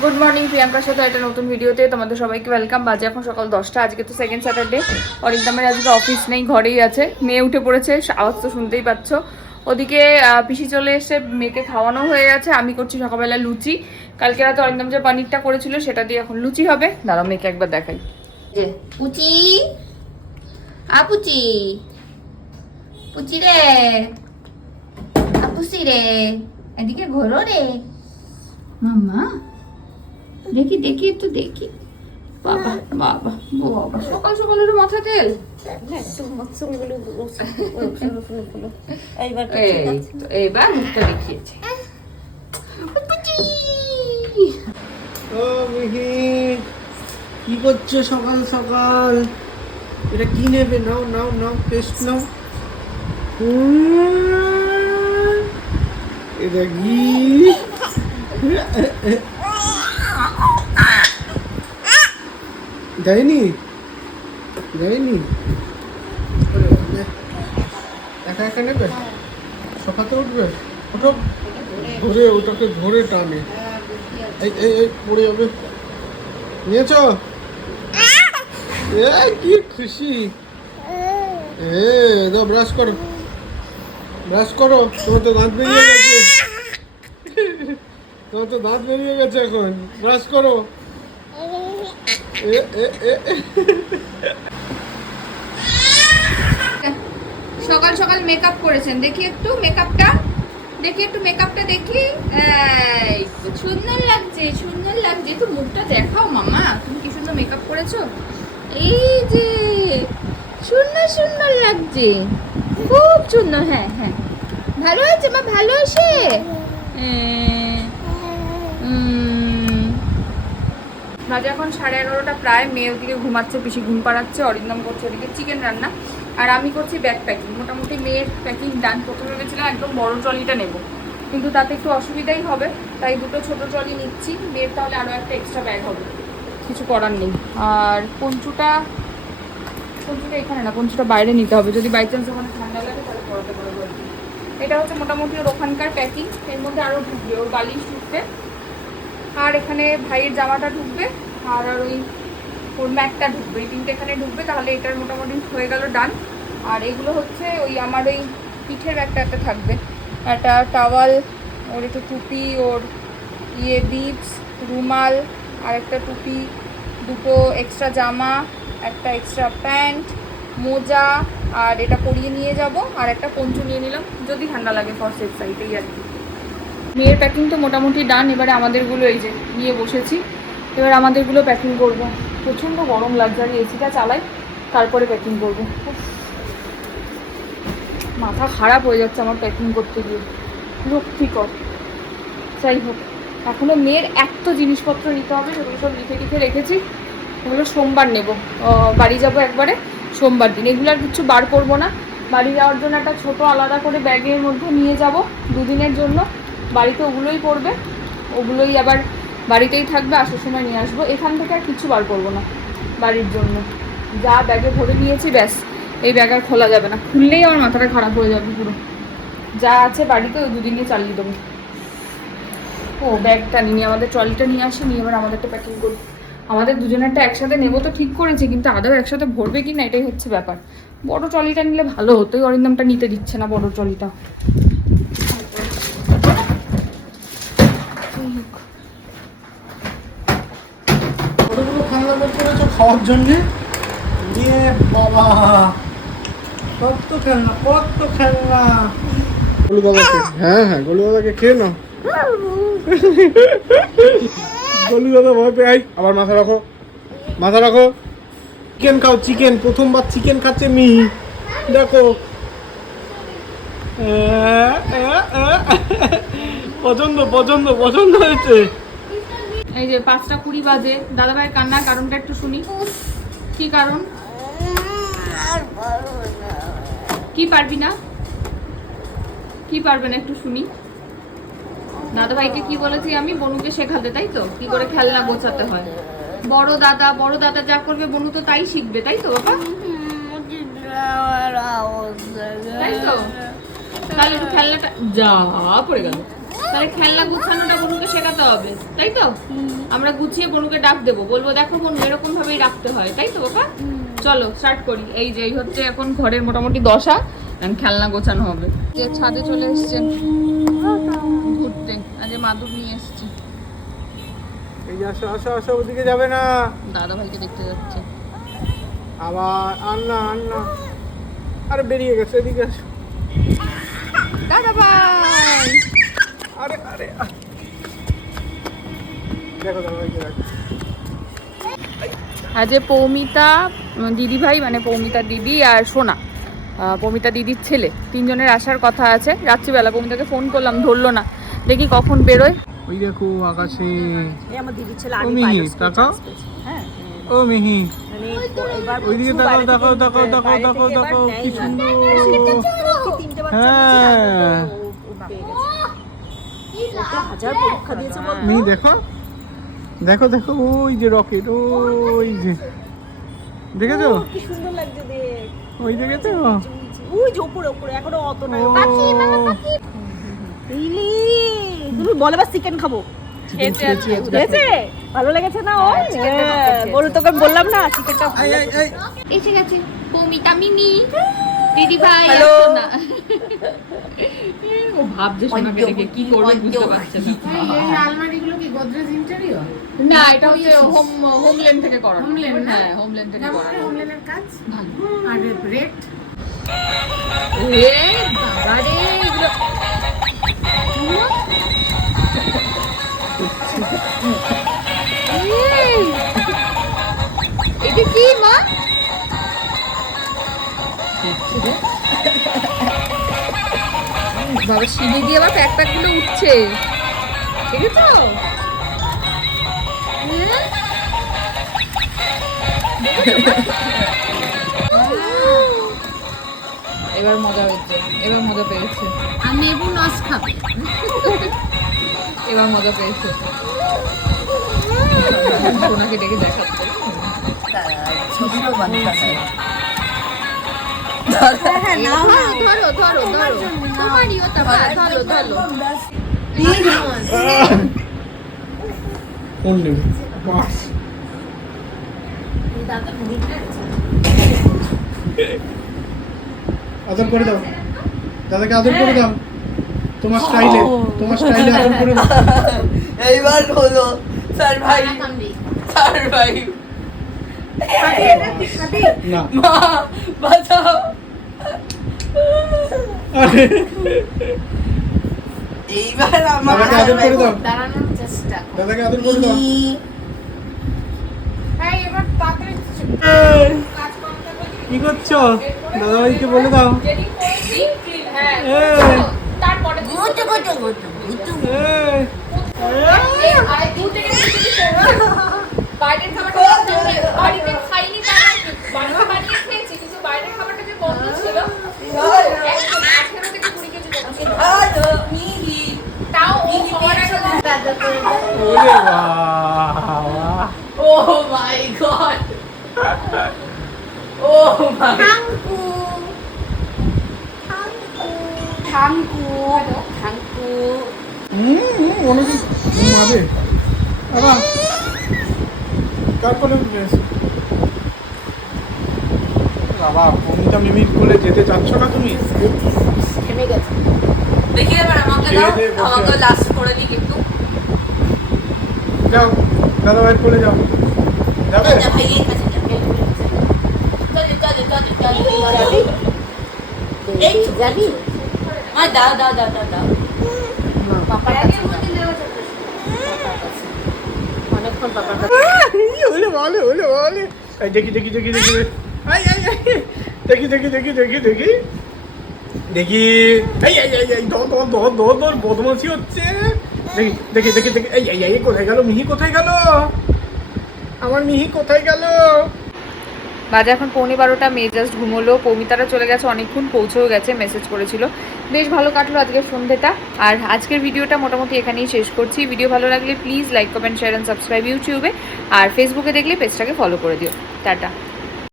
Good morning প্রিয়াঙ্কার সাথে একটা নতুন ভিডিওতে তোমাদের সবাইকে ওয়েলকাম বাজে এখন সকাল দশটা, আজকে তো সেকেন্ড স্যাটারডে অরিন্দমের আজকে অফিস নেই, ঘরেই আছে। মেয়ে উঠে পড়েছে আওয়াজ তো শুনতেই পাচ্ছ। ওদিকে পিসি চলে এসে মেয়েকে খাওয়ানো হয়ে গেছে। আমি করছি সকালবেলা লুচি। কালকে রাতে অরিন্দম যে পানিরটা করেছিল, সেটা দিয়ে এখন লুচি হবে। দাঁড়াও, মেয়েকে একবার দেখাই। পুচি? আপুচি পুচি। রে। আপুসি রে। এদিকে ঘোরো রে। মাম্মা? দেখি দেখি একটু দেখি। বাবা বাবা বাবা। সকাল সকাল একটু মাথা তেল এইবার মুখটা দেখিয়েছে। কি করছ সকাল সকাল? এটা কি নেবে? নাও নাও নাও টেস্ট নাও। এটা কি যায়নি দেয়নি? একা একা নেবে? সকাতে উঠবে? ওঠো। ধরে ওটাকে ধরে টানে। এই এই এই, পড়ে যাবে। নিয়েছ? এ কি খুশি। এ দাও ব্রাশ করো। ব্রাশ করো। তোমার তো দাঁত বেরিয়ে গেছে। তোমার তো দাঁত বেরিয়ে গেছে এখন। ব্রাশ করো। সকাল সকাল মেকআপ করেছেন। দেখি একটু মেকআপটা দেখি একটু মেকআপটা দেখি। সুন্দর লাগছে সুন্দর লাগছে। একটু মুখটা দেখাও, মামা। তুমি কি সুন্দর মেকআপ করেছ? এই যে, সুন্দর সুন্দর লাগছে। খুব সুন্দর হ্যাঁ হ্যাঁ। ভালো আছে মা, ভালো আছে? বাজে এখন সাড়ে এগারোটা প্রায়, মেয়ে ওদিকে ঘুমাচ্ছে, পিসি ঘুম পাড়াচ্ছে, অরিন্দম করছে ওদিকে চিকেন রান্না। আর আমি করছি ব্যাগ প্যাকিং মোটামুটি মেয়ের প্যাকিং ডান প্রথমে ভেবেছিলাম একদম বড় ট্রলিটা নেব। কিন্তু তাতে একটু অসুবিধাই হবে, তাই দুটো ছোট ট্রলি নিচ্ছি। মেয়ের তাহলে আরও একটা এক্সট্রা ব্যাগ হবে। কিছু করার নেই। আর পঞ্চুটা পঞ্চুটা এখানে না, পঞ্চুটা বাইরে নিতে হবে। যদি বাই চান্স ওখানে ঠান্ডা লাগে, তাহলে পড়াতে পারব এটা হচ্ছে মোটামুটি ওর ওখানকার প্যাকিং এর মধ্যে আরও ঢুকবে ওর বালিশ ঢুকবে আর এখানে ভাইয়ের জামাটা ঢুকবে, আর আর ওই ওর ম্যাটটা ঢুকবে। এই তিনটে এখানে ঢুকবে, তাহলে এটার মোটামুটি হয়ে গেল ডান। আর এগুলো হচ্ছে ওই আমার ওই পিঠের একটা একটা থাকবে। একটা টাওয়াল, ওর একটু টুপি, ওর ইয়ে বিপস, রুমাল, আর একটা টুপি, দুটো এক্সট্রা জামা, একটা এক্সট্রা প্যান্ট, মোজা, আর এটা পরিয়ে নিয়ে যাব, আর একটা পঞ্চু নিয়ে নিলাম, যদি ঠান্ডা লাগে ফর সেফ সাইডেই আর কি। মেয়ের প্যাকিং তো মোটামুটি ডান এবারে আমাদেরগুলো এই যে নিয়ে বসেছি। এবার আমাদেরগুলো প্যাকিং করব। প্রচণ্ড গরম লাগছে আর এসিটা চালাই, তারপরে প্যাকিং করব। মাথা খারাপ হয়ে যাচ্ছে আমার প্যাকিং করতে গিয়ে। লক্ষ্মীকর যাই হোক, এখনও মেয়ের এত জিনিসপত্র নিতে হবে, সেগুলো সব লিখে লিখে রেখেছি। এগুলো সোমবার নেব। বাড়ি যাব একবারে সোমবার দিন। এগুলো আর কিছু বার করব না। বাড়ি যাওয়ার জন্য একটা ছোট আলাদা করে ব্যাগের মধ্যে নিয়ে যাব দুদিনের জন্য। বাড়িতে ওগুলোই পড়বে, ওগুলোই আবার বাড়িতেই থাকবে, আসার সময় নিয়ে আসব। এখান থেকে আর কিছু বার করব না বাড়ির জন্য। যা ব্যাগে ভরে নিয়েছি, ব্যাস, এই ব্যাগ আর খোলা যাবে না। খুললেই আমার মাথাটা খারাপ হয়ে যাবে পুরো। যা আছে বাড়িতে, ওই দুদিন চালিয়ে দেবো। ও, ব্যাগটা নিয়ে আমাদের ট্রলিটা নিয়ে আসি, নিয়ে এবার আমাদেরটা প্যাকিং করি। আমাদের দুজনেরটা একসাথে নেব তো ঠিক করেছি, কিন্তু আদৌ একসাথে ভরবে কি না এটাই হচ্ছে ব্যাপার। বড় ট্রলিটা নিলে ভালো হতো অরিন্দমটা নিতে দিচ্ছে না বড় ট্রলিটা কতগুলো খেলনা বের করেছ খাওয়ার জন্যে? দিয়ে বাবা কত খেলনা কত খেলনা। গলু দাদাকে হ্যাঁ হ্যাঁ গলু দাদাকে খেয়ে নাও। গলু দাদা ভয় পেয়ে আবার মাথা রাখো। মাথা রাখো। চিকেন খাও, চিকেন। প্রথমবার চিকেন খাচ্ছে মিহি দেখো। পছন্দ পছন্দ পছন্দ হয়েছে। এই যে পাঁচটা কুড়ি বাজে। দাদা ভাইয়ের কান্নার কারণটা একটু শুনি। কি কারণ? কি পারবি না? কি পারবে না একটু শুনি। দাদা ভাইকে কি বলেছি আমি? বনুকে শেখাতে, তাই তো? কি করে খেলনা গোছাতে হয়। বড় দাদা বড় দাদা যা করবে, বনু তো তাই শিখবে, তাই তো বাবা? তাই তো? তাহলে খেলনাটা যা পড়ে গেল। তাহলে খেলনা গুছানোটা বনুকে শেখাতে হবে তাই তো? আমরা গুছিয়ে বনুকে ডাক দেবো বলব দেখো বনু এরকম ভাবেই রাখতে হয় তাই তো বাবা? চলো স্টার্ট করি। এই যে এই হচ্ছে এখন ঘরের মোটামুটি দশা এখন খেলনা গোছানো হবে। যে ছাদে চলে এসছেন ঘুরতে। আজ মাদুর নিয়ে এসছি। এই যে আসো আসো আসো ওদিকে যাবে না। দাদা ভাইকে দেখতে যাচ্ছে। আবার আর না আর না আরে বেরিয়ে গেছে এদিকে আসো। দাদা ভাই আরে আরে দেখো আজ পৌমিতা দিদি ভাই মানে পৌমিতা দিদি আর সোনা পৌমিতা দিদির ছেলে তিনজনের আসার কথা আছে। রাত্রিবেলা পৌমিতাকে ফোন করলাম ধরলো না। দেখি কখন বেরোয়। ওই দেখো আকাশে। ও মিহি, তাকাও। ও মিহি। ওইদিকে তাকাও, তাকাও, তাকাও, তাকাও, তাকাও, তাকাও, কি। সুন্দর। হ্যাঁ। পেয়েছে, তারপর তো ও- ও পেয়ে গেছে। কত হাজার পরীক্ষা দিয়েছে বল দেখো। দেখো দেখো ওই যে রকেট ওই যে। দেখেছ? কি সুন্দর লাগছে দেখ। ওই দেখেছ? ওই যে উপরে উপরে এখনও অত নাই। ও, রিলি তুমি বলে বা চিকেন খাব। খেতে আছে। ভালো লেগেছে না ও বল তোকে বললাম না চিকেনটা। এসে গেছে। পৌমিতা মিনি দিদি ভাই Hello. ও ভাবছে সোনাকে দেখে কি করবে বুঝতে পারছে না। আলমারিগুলো কি গোদরেজ ইন্টেরিয়র না এটা হচ্ছে হোম হোমল্যান্ড থেকে করা। না? হ্যাঁ হোমল্যান্ড থেকে করা। হোমল্যান্ডের কাজ? ভালো। আর রেট এ বাবা রে এগুলো বাবা সিঁড়ি দিয়ে আবার প্যাক প্যাকগুলো উঠছে। ঠিক আছে এবার মজা হয়েছে এবার মজা পেয়েছে। আর নেবু নস খাবে। এবার মজা পেয়েছে। সোনাকে ডেকে দেখাচ্ছে। হ্যাঁ নাও ধরো ধরো ধরো ধরো তোমারই ওটা ধরো ধরো কোন বাস। আদর করে দাও। দাদাকে আদর করে দাও। তোমার স্টাইলে তোমার স্টাইলে আদর করে দাও। এইবার হলো। স্যার ভাই স্যার ভাই। না। বাঁচাও। এইবার আমার আদর করে দাও। দাঁড়ানোর চেষ্টা দাদাকে আদর করে দাও। হ্যাঁ এবার তাড়াতাড়ি কি করছ? দাদা ভাইকে বলে দাও। হ্যাঁ। এই, তারপরে গুতু গুতু গুতু গুতু এই, আরে দূর থেকে বাইরের খাবারটা বাড়িতে খাইনি তা না, বাড়িতে বানিয়ে খেয়েছি কিন্তু বাইরের খাবারটা যে বন্ধ ছিল একদম আঠেরো থেকে কুড়ি কেজি কম ছিল। হ্যালো মিহি তাও ও খাওয়ার আগে ওরে বাবা ও my God oh my thank you thank you hmm hmm অনেক ঘুমাবে বাবা তারপরে বেশ। বাবা মিমিট করে যেতে চাচ্ছ না তুমি? থেমে গেছে। দেখি এবার আমাকে খেয়ে দাও দিয়ে বসে আমাকে আছি। লাস্ট করে দিক একটু। যাও দাদা ভাই করে যাও। যাবে? মা দাও দাও দাও পাপার অনেকক্ষণ পাপার কাছে ওলে বলে ওলে বলে। দেখি দেখি দেখি দেখি। আই আই আই দেখি দেখি দেখি দেখি দেখি। দেখি। এই এই এই এই দর দর দর দর দর বদমাশি হচ্ছে। দেখি দেখি দেখি দেখি। এই এই এই, কোথায় গেল? মিহি কোথায় গেল? আমার মিহি কোথায় গেল? বাজে, এখন পৌনে বারোটা, মেয়ে জাস্ট ঘুমোলো। পৌমিতারা চলে গেছে, অনেকক্ষণ পৌঁছেও গেছে মেসেজ করেছিল। বেশ ভালো কাটলো আজকের সন্ধ্যেটা আর আজকের ভিডিওটা মোটামুটি এখানেই শেষ করছি। ভিডিও ভালো লাগলে please like comment share and subscribe ইউটিউবে। আর ফেসবুকে দেখলে পেজটাকে ফলো করে দিও। টাটা।